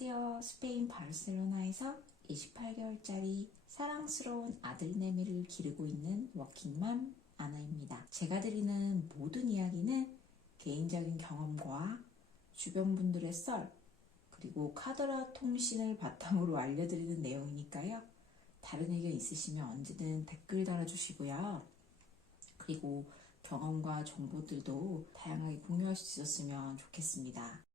안녕하세요. 스페인 바르셀로나에서 28개월짜리 사랑스러운 아들내미를 기르고 있는 워킹맘 아나입니다. 제가 드리는 모든 이야기는 개인적인 경험과 주변 분들의 썰, 그리고 카더라 통신을 바탕으로 알려드리는 내용이니까요. 다른 의견 있으시면 언제든 댓글 달아주시고요. 그리고 경험과 정보들도 다양하게 공유할 수 있었으면 좋겠습니다.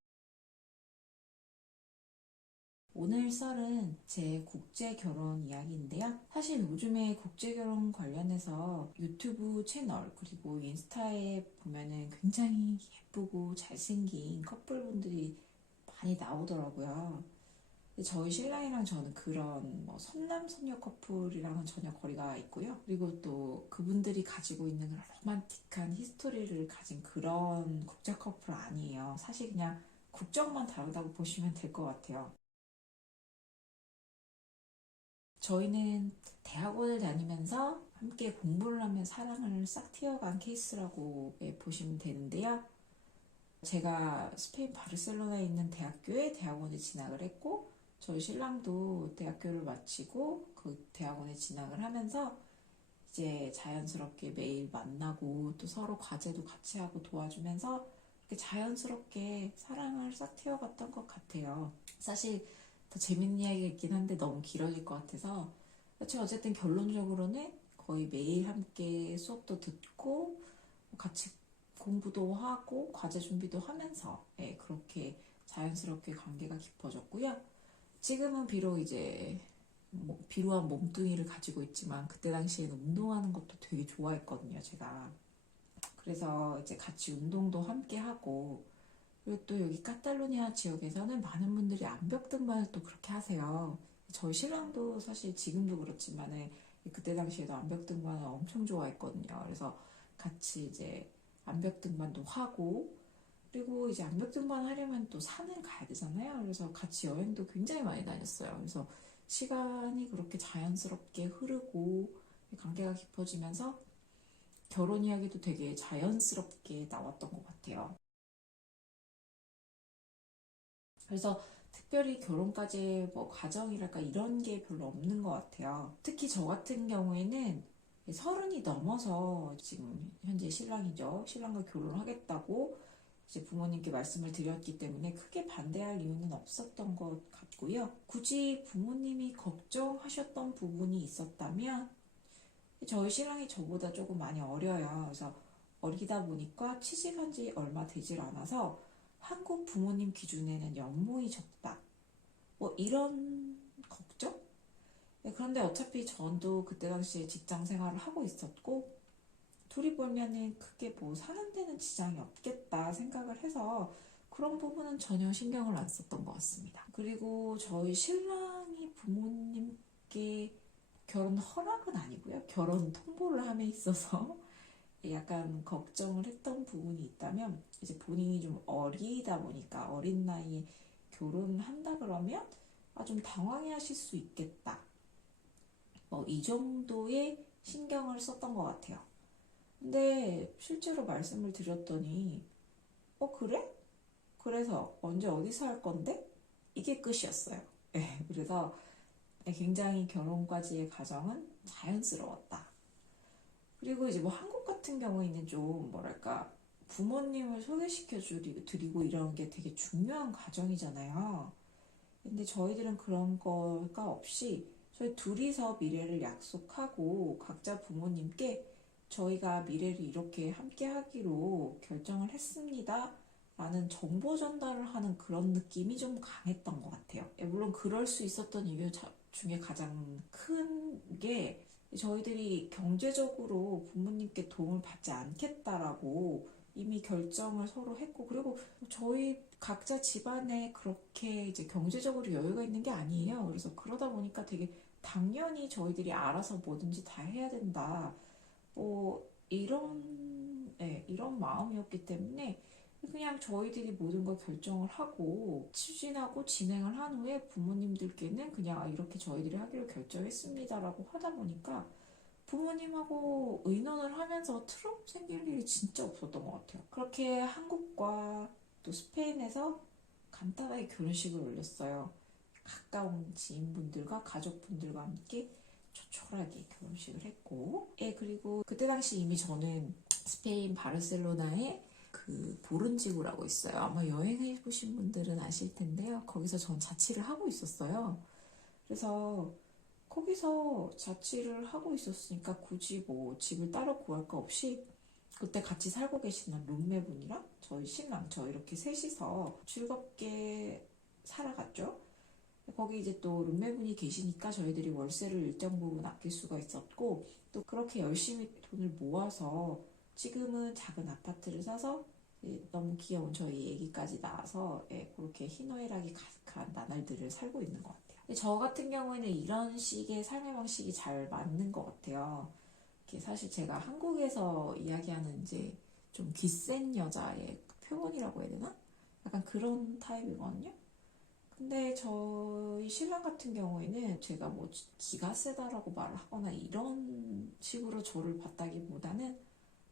오늘 썰은 제 국제결혼 이야기인데요. 사실 요즘에 국제결혼 관련해서 유튜브 채널 그리고 인스타에 보면은 굉장히 예쁘고 잘생긴 커플분들이 많이 나오더라고요. 근데 저희 신랑이랑 저는 그런 선남선녀 커플이랑은 전혀 거리가 있고요. 그리고 또 그분들이 가지고 있는 그런 로man틱한 히스토리를 가진 그런 국제 커플 아니에요. 사실 그냥 국적만 다르다고 보시면 될 것 같아요. 저희는 대학원을 다니면서 함께 공부를 하며 사랑을 싹 튀어간 케이스라고 보시면 되는데요. 제가 스페인 바르셀로나에 있는 대학교에 대학원에 진학을 했고, 저희 신랑도 대학교를 마치고 그 대학원에 진학을 하면서 이제 자연스럽게 매일 만나고 또 서로 과제도 같이 하고 도와주면서 이렇게 자연스럽게 사랑을 싹 튀어갔던 것 같아요. 사실 더 재밌는 이야기가 있긴 한데 너무 길어질 것 같아서 어쨌든 결론적으로는 거의 매일 함께 수업도 듣고 같이 공부도 하고 과제 준비도 하면서 그렇게 자연스럽게 관계가 깊어졌고요. 지금은 비록 이제 비루한 몸뚱이를 가지고 있지만 그때 당시에는 운동하는 것도 되게 좋아했거든요, 제가. 그래서 이제 같이 운동도 함께 하고, 그리고 또 여기 카탈루니아 지역에서는 많은 분들이 암벽 등반을 또 그렇게 하세요. 저희 신랑도 사실 지금도 그렇지만은 그때 당시에도 암벽 등반을 엄청 좋아했거든요. 그래서 같이 이제 암벽 등반도 하고, 그리고 이제 암벽 등반 하려면 또 산을 가야 되잖아요. 그래서 같이 여행도 굉장히 많이 다녔어요. 그래서 시간이 그렇게 자연스럽게 흐르고 관계가 깊어지면서 결혼 이야기도 되게 자연스럽게 나왔던 것 같아요. 그래서 특별히 결혼까지 과정이랄까 이런 게 별로 없는 것 같아요. 특히 저 같은 경우에는 30이 넘어서 지금 현재 신랑이죠. 신랑과 결혼하겠다고 이제 부모님께 말씀을 드렸기 때문에 크게 반대할 이유는 없었던 것 같고요. 굳이 부모님이 걱정하셨던 부분이 있었다면 저희 신랑이 저보다 조금 많이 어려요. 그래서 어리다 보니까 취직한 지 얼마 되질 않아서 한국 부모님 기준에는 연봉이 적다. 이런 걱정? 그런데 어차피 저도 그때 당시에 직장 생활을 하고 있었고 둘이 벌면은 크게 사는 데는 지장이 없겠다 생각을 해서 그런 부분은 전혀 신경을 안 썼던 것 같습니다. 그리고 저희 신랑이 부모님께 결혼 허락은 아니고요. 결혼 통보를 함에 있어서 약간 걱정을 했던 부분이 있다면 이제 본인이 좀 어리다 보니까 어린 나이에 결혼을 한다 그러면 좀 당황해 하실 수 있겠다. 이 정도의 신경을 썼던 것 같아요. 근데 실제로 말씀을 드렸더니 그래? 그래서 언제 어디서 할 건데? 이게 끝이었어요. 네, 그래서 굉장히 결혼까지의 과정은 자연스러웠다. 그리고 이제 한국 같은 경우에는 좀 뭐랄까 부모님을 소개시켜 드리고 이런 게 되게 중요한 과정이잖아요. 근데 저희들은 그런 거가 없이 저희 둘이서 미래를 약속하고 각자 부모님께 저희가 미래를 이렇게 함께 하기로 결정을 했습니다. 라는 정보 전달을 하는 그런 느낌이 좀 강했던 것 같아요. 물론 그럴 수 있었던 이유 중에 가장 큰 게 저희들이 경제적으로 부모님께 도움을 받지 않겠다라고 이미 결정을 서로 했고, 그리고 저희 각자 집안에 그렇게 이제 경제적으로 여유가 있는 게 아니에요. 그래서 그러다 보니까 되게 당연히 저희들이 알아서 뭐든지 다 해야 된다. 이런 마음이었기 때문에 그냥 저희들이 모든 걸 결정을 하고 추진하고 진행을 한 후에 부모님들께는 그냥 이렇게 저희들이 하기로 결정했습니다라고 하다 보니까 부모님하고 의논을 하면서 트러블 생길 일이 진짜 없었던 것 같아요. 그렇게 한국과 또 스페인에서 간단하게 결혼식을 올렸어요. 가까운 지인분들과 가족분들과 함께 초촐하게 결혼식을 했고, 예, 그리고 그때 당시 이미 저는 스페인 바르셀로나에 그 보른지구라고 있어요. 아마 여행해 보신 분들은 아실 텐데요. 거기서 전 자취를 하고 있었어요. 그래서 거기서 자취를 하고 있었으니까 굳이 뭐 집을 따로 구할 거 없이 그때 같이 살고 계시는 룸메분이랑 저희 신랑 저 이렇게 셋이서 즐겁게 살아갔죠. 거기 이제 또 룸메분이 계시니까 저희들이 월세를 일정 부분 아낄 수가 있었고, 또 그렇게 열심히 돈을 모아서 지금은 작은 아파트를 사서 너무 귀여운 저희 애기까지 낳아서, 예, 그렇게 희노애락이 가득한 나날들을 살고 있는 것 같아요. 근데 저 같은 경우에는 이런 식의 삶의 방식이 잘 맞는 것 같아요. 사실 제가 한국에서 이야기하는 이제 좀 기센 여자의 표본이라고 해야 되나? 약간 그런 타입이거든요. 근데 저희 신랑 같은 경우에는 제가 뭐 기가 세다라고 말을 하거나 이런 식으로 저를 봤다기보다는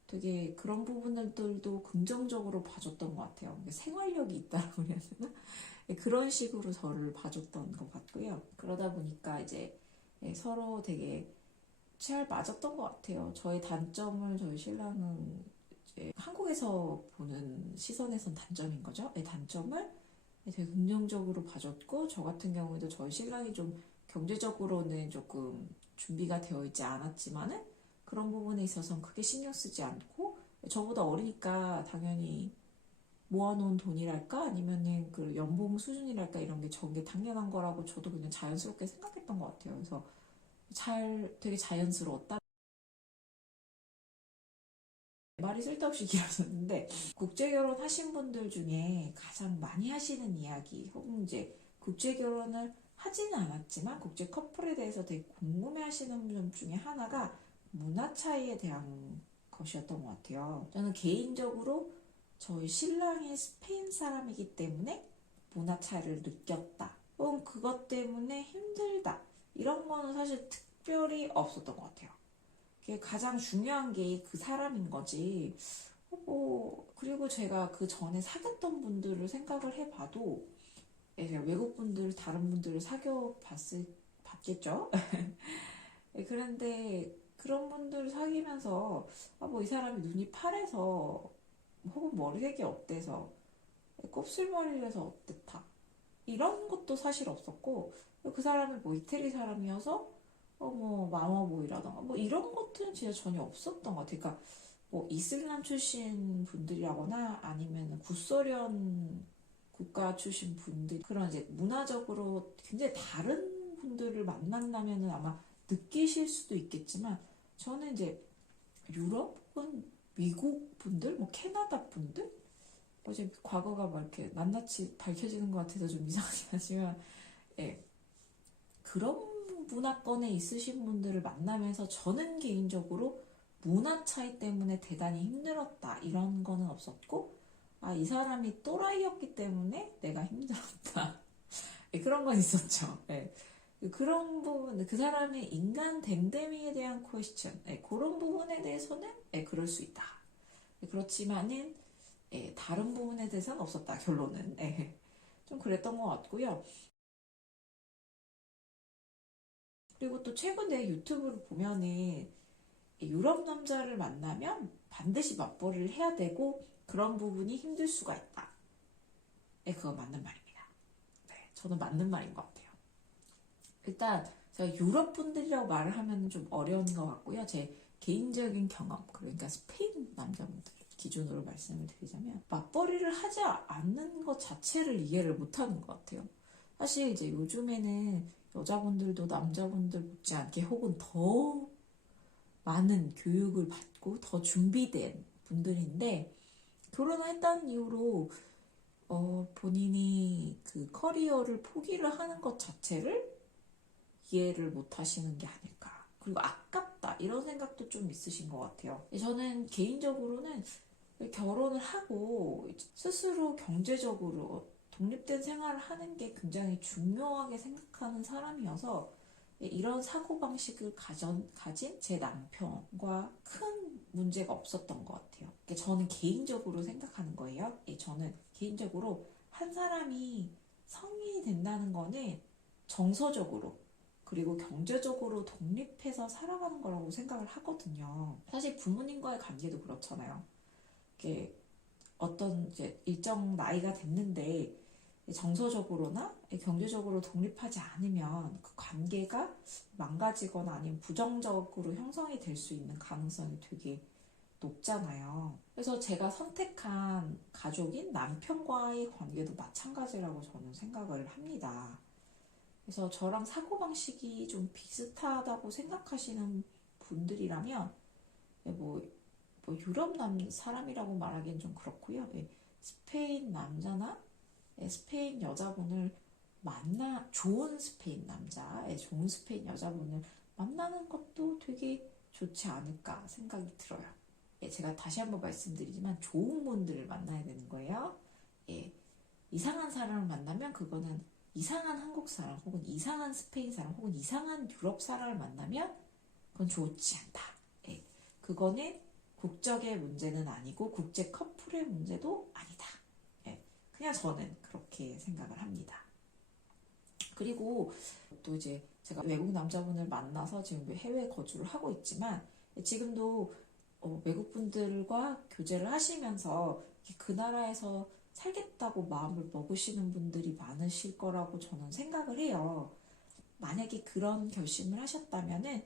되게 그런 부분들도 긍정적으로 봐줬던 것 같아요. 생활력이 있다라고 해야 되나? 그런 식으로 저를 봐줬던 것 같고요. 그러다 보니까 이제 서로 되게 잘 맞았던 것 같아요. 저의 단점을 저희 신랑은 이제 한국에서 보는 시선에선 단점인 거죠. 단점을 되게 긍정적으로 봐줬고, 저 같은 경우에도 저희 신랑이 좀 경제적으로는 조금 준비가 되어 있지 않았지만은 그런 부분에 있어서는 크게 신경 쓰지 않고, 저보다 어리니까 당연히 모아놓은 돈이랄까 아니면은 그 연봉 수준이랄까 이런 게 저게 당연한 거라고 저도 그냥 자연스럽게 생각했던 것 같아요. 그래서 되게 자연스러웠다. 말이 쓸데없이 길어졌는데, 국제결혼 하신 분들 중에 가장 많이 하시는 이야기 혹은 이제 국제결혼을 하지는 않았지만 국제 커플에 대해서 되게 궁금해 하시는 분 중에 하나가 문화 차이에 대한 것이었던 것 같아요. 저는 개인적으로 저희 신랑이 스페인 사람이기 때문에 문화 차이를 느꼈다 혹은 그것 때문에 힘들다 이런 거는 사실 특별히 없었던 것 같아요. 가장 중요한 게 그 사람인 거지. 그리고 제가 그 전에 사귀었던 분들을 생각을 해봐도, 외국 분들, 다른 분들을 봤겠죠? 그런데 그런 분들을 사귀면서, 뭐 이 사람이 눈이 파래서, 혹은 머리색이 어때서, 곱슬머리를 해서 어땠다. 이런 것도 사실 없었고, 그 사람이 뭐 이태리 사람이어서, 뭐 마마보이라던가 뭐 이런 것들은 진짜 전혀 없었던 것 같아요. 그러니까 뭐 이슬람 출신 분들이라거나 아니면 구소련 국가 출신 분들 그런 이제 문화적으로 굉장히 다른 분들을 만난다면은 아마 느끼실 수도 있겠지만 저는 이제 유럽 혹은 미국 분들, 뭐 캐나다 분들 이제 과거가 막 이렇게 낱낱이 밝혀지는 것 같아서 좀 이상하긴 하지만 예, 그런 문화권에 있으신 분들을 만나면서 저는 개인적으로 문화 차이 때문에 대단히 힘들었다 이런 거는 없었고 이 사람이 또라이였기 때문에 내가 힘들었다 그런 건 있었죠. 그런 부분 그 사람의 인간 댐댐이에 대한 퀘스천 그런 부분에 대해서는 그럴 수 있다. 그렇지만은 다른 부분에 대해서는 없었다. 결론은 좀 그랬던 것 같고요. 그리고 또 최근에 유튜브를 보면은 유럽 남자를 만나면 반드시 맞벌이를 해야 되고 그런 부분이 힘들 수가 있다. 그거 맞는 말입니다. 저는 맞는 말인 것 같아요. 일단 제가 유럽 분들이라고 말을 하면 좀 어려운 것 같고요. 제 개인적인 경험, 그러니까 스페인 남자분들 기준으로 말씀을 드리자면 맞벌이를 하지 않는 것 자체를 이해를 못하는 것 같아요. 사실 이제 요즘에는 여자분들도 남자분들 못지않게 혹은 더 많은 교육을 받고 더 준비된 분들인데 결혼을 했다는 이유로 본인이 그 커리어를 포기를 하는 것 자체를 이해를 못 하시는 게 아닐까. 그리고 아깝다 이런 생각도 좀 있으신 것 같아요. 저는 개인적으로는 결혼을 하고 스스로 경제적으로 독립된 생활을 하는 게 굉장히 중요하게 생각하는 사람이어서 이런 사고방식을 가진 제 남편과 큰 문제가 없었던 것 같아요. 저는 개인적으로 생각하는 거예요. 저는 개인적으로 한 사람이 성인이 된다는 거는 정서적으로 그리고 경제적으로 독립해서 살아가는 거라고 생각을 하거든요. 사실 부모님과의 관계도 그렇잖아요. 이게 어떤 이제 일정 나이가 됐는데 정서적으로나 경제적으로 독립하지 않으면 그 관계가 망가지거나 아니면 부정적으로 형성이 될 수 있는 가능성이 되게 높잖아요. 그래서 제가 선택한 가족인 남편과의 관계도 마찬가지라고 저는 생각을 합니다. 그래서 저랑 사고방식이 좀 비슷하다고 생각하시는 분들이라면 뭐, 유럽 사람이라고 말하기엔 좀 그렇고요. 스페인 남자나 스페인 여자분을 좋은 스페인 남자, 좋은 스페인 여자분을 만나는 것도 되게 좋지 않을까 생각이 들어요. 제가 다시 한번 말씀드리지만 좋은 분들을 만나야 되는 거예요. 이상한 사람을 만나면 그거는 이상한 한국 사람 혹은 이상한 스페인 사람 혹은 이상한 유럽 사람을 만나면 그건 좋지 않다. 그거는 국적의 문제는 아니고 국제 커플의 문제도 아니다. 그냥 저는 그렇게 생각을 합니다. 그리고 또 이제 제가 외국 남자분을 만나서 지금 해외 거주를 하고 있지만 지금도 외국 분들과 교제를 하시면서 그 나라에서 살겠다고 마음을 먹으시는 분들이 많으실 거라고 저는 생각을 해요. 만약에 그런 결심을 하셨다면은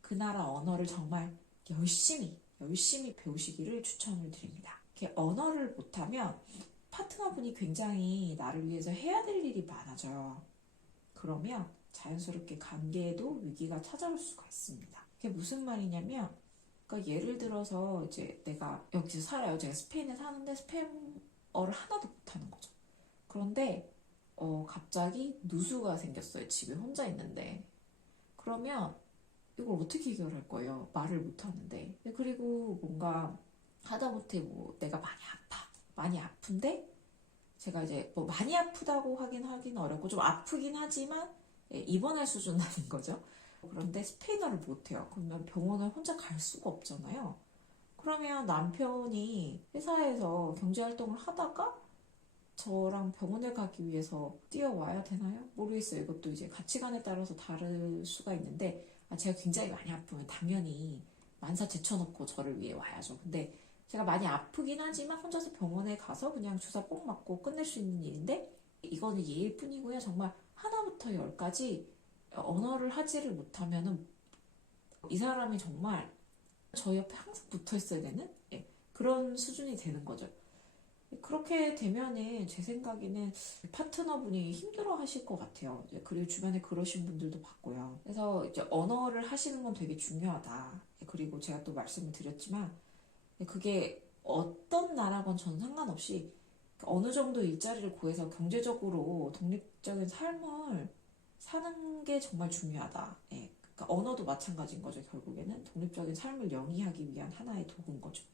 그 나라 언어를 정말 열심히 배우시기를 추천을 드립니다. 이렇게 언어를 못하면 파트너분이 굉장히 나를 위해서 해야 될 일이 많아져요. 그러면 자연스럽게 관계에도 위기가 찾아올 수가 있습니다. 그게 무슨 말이냐면, 그러니까 예를 들어서 이제 내가 여기서 살아요. 제가 스페인에 사는데 스페인어를 하나도 못하는 거죠. 그런데 갑자기 누수가 생겼어요. 집에 혼자 있는데. 그러면 이걸 어떻게 해결할 거예요? 말을 못 하는데. 그리고 뭔가 하다못해 뭐 내가 많이 아픈데 제가 이제 뭐 많이 아프다고 하긴 어렵고 좀 아프긴 하지만 입원할 수준 아닌 거죠. 그런데 스페인어를 못해요. 그러면 병원을 혼자 갈 수가 없잖아요. 그러면 남편이 회사에서 경제활동을 하다가 저랑 병원에 가기 위해서 뛰어와야 되나요? 모르겠어요. 이것도 이제 가치관에 따라서 다를 수가 있는데 제가 굉장히 많이 아프면 당연히 만사 제쳐놓고 저를 위해 와야죠. 근데 제가 많이 아프긴 하지만 혼자서 병원에 가서 그냥 주사 뽕 맞고 끝낼 수 있는 일인데 이거는 예일 뿐이고요. 정말 하나부터 열까지 언어를 하지를 못하면은 이 사람이 정말 저 옆에 항상 붙어 있어야 되는 그런 수준이 되는 거죠. 그렇게 되면은 제 생각에는 파트너분이 힘들어 하실 것 같아요. 그리고 주변에 그러신 분들도 봤고요. 그래서 이제 언어를 하시는 건 되게 중요하다. 그리고 제가 또 말씀을 드렸지만 그게 어떤 나라건 전 상관없이 어느 정도 일자리를 구해서 경제적으로 독립적인 삶을 사는 게 정말 중요하다. 그러니까 언어도 마찬가지인 거죠. 결국에는 독립적인 삶을 영위하기 위한 하나의 도구인 거죠.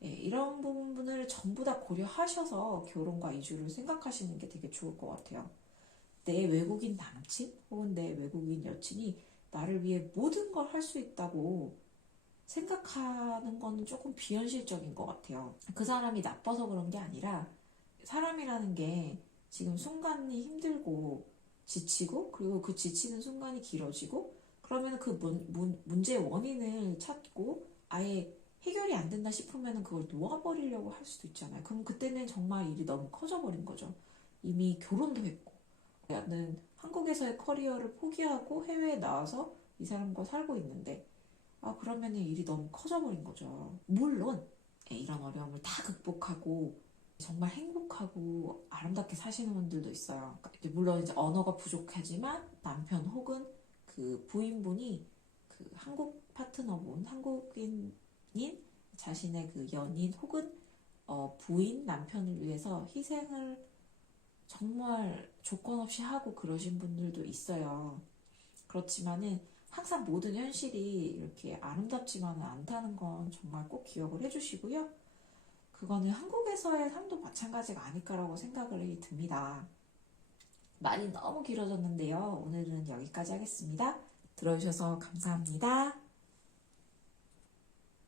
이런 부분을 전부 다 고려하셔서 결혼과 이주를 생각하시는 게 되게 좋을 것 같아요. 내 외국인 남친 혹은 내 외국인 여친이 나를 위해 모든 걸 할 수 있다고 생각하는 건 조금 비현실적인 것 같아요. 그 사람이 나빠서 그런 게 아니라 사람이라는 게 지금 순간이 힘들고 지치고 그리고 그 지치는 순간이 길어지고 그러면 그 문제의 원인을 찾고 아예 해결이 안 된다 싶으면 그걸 놓아버리려고 할 수도 있잖아요. 그럼 그때는 정말 일이 너무 커져버린 거죠. 이미 결혼도 했고 나는 한국에서의 커리어를 포기하고 해외에 나와서 이 사람과 살고 있는데 그러면 일이 너무 커져버린 거죠. 물론 이런 어려움을 다 극복하고 정말 행복하고 아름답게 사시는 분들도 있어요. 그러니까 물론 이제 언어가 부족하지만 남편 혹은 그 부인분이 그 한국 파트너분, 한국인인 자신의 그 연인 혹은 부인, 남편을 위해서 희생을 정말 조건 없이 하고 그러신 분들도 있어요. 그렇지만은 항상 모든 현실이 이렇게 아름답지만은 않다는 건 정말 꼭 기억을 해주시고요. 그거는 한국에서의 삶도 마찬가지가 아닐까라고 생각을 듭니다. 말이 너무 길어졌는데요. 오늘은 여기까지 하겠습니다. 들어주셔서 감사합니다.